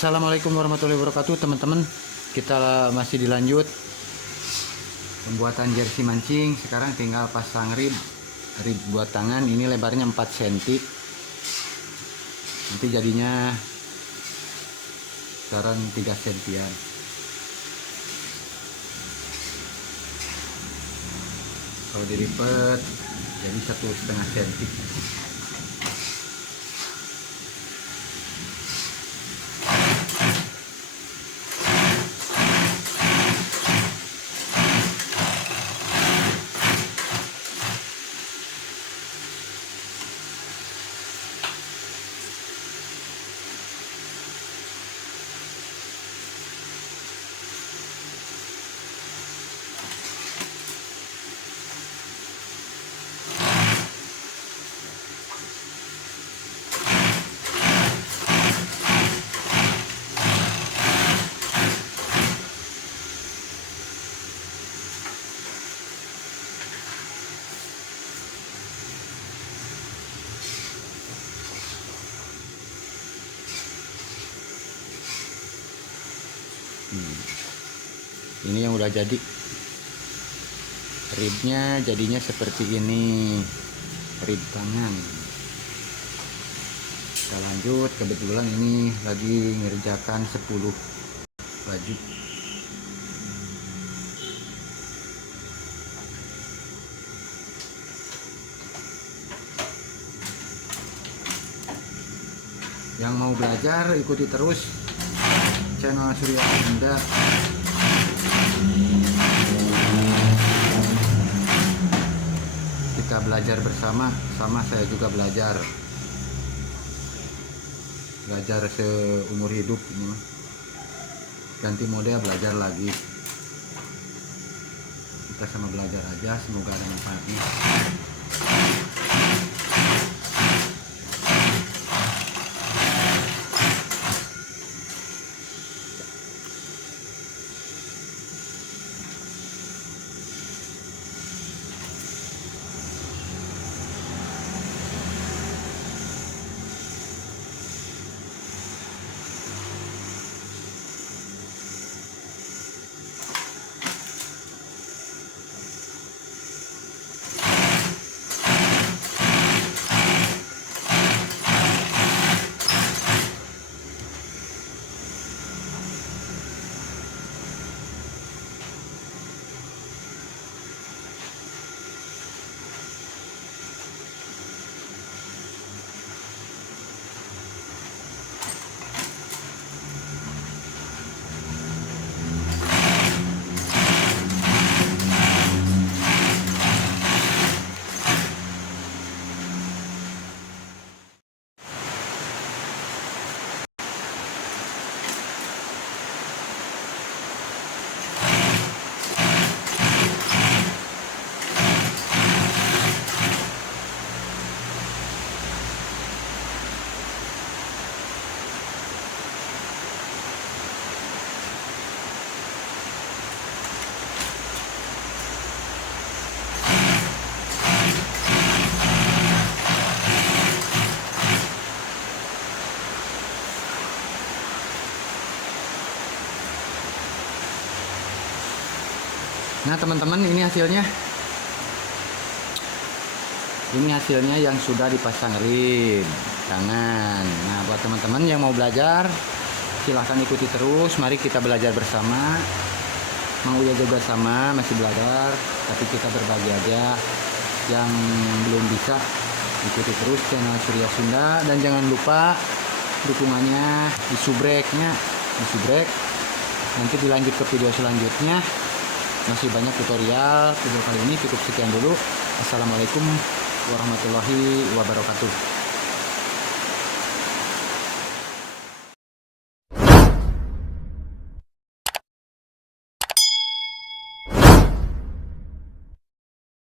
Assalamualaikum warahmatullahi wabarakatuh, teman-teman. Kita masih dilanjut pembuatan jersey mancing. Sekarang tinggal pasang rib buat tangan. Ini lebarnya 4 cm. Nanti jadinya sekarang 3 cm. Kalau dilipet jadi 1,5 cm. Ini yang udah jadi, ribnya jadinya seperti ini, rib tangan. Kita lanjut, kebetulan ini lagi ngerjakan 10 baju. Yang mau belajar ikuti terus channel Surya Sunda. Kita belajar bersama, sama saya juga belajar seumur hidup ini. Ganti model belajar lagi. Kita sama belajar aja, semoga ada manfaatnya. Nah teman-teman, ini hasilnya. Ini hasilnya yang sudah dipasang rib tangan. Nah buat teman-teman yang mau belajar, silahkan ikuti terus. Mari kita belajar bersama. Mang Uya juga sama, masih belajar, tapi kita berbagi aja. Yang belum bisa, ikuti terus channel Surya Sunda. Dan jangan lupa dukungannya di subreknya, di subrek. Nanti dilanjut ke video selanjutnya. Masih banyak tutorial. Video kali ini cukup sekian dulu. Assalamualaikum warahmatullahi wabarakatuh.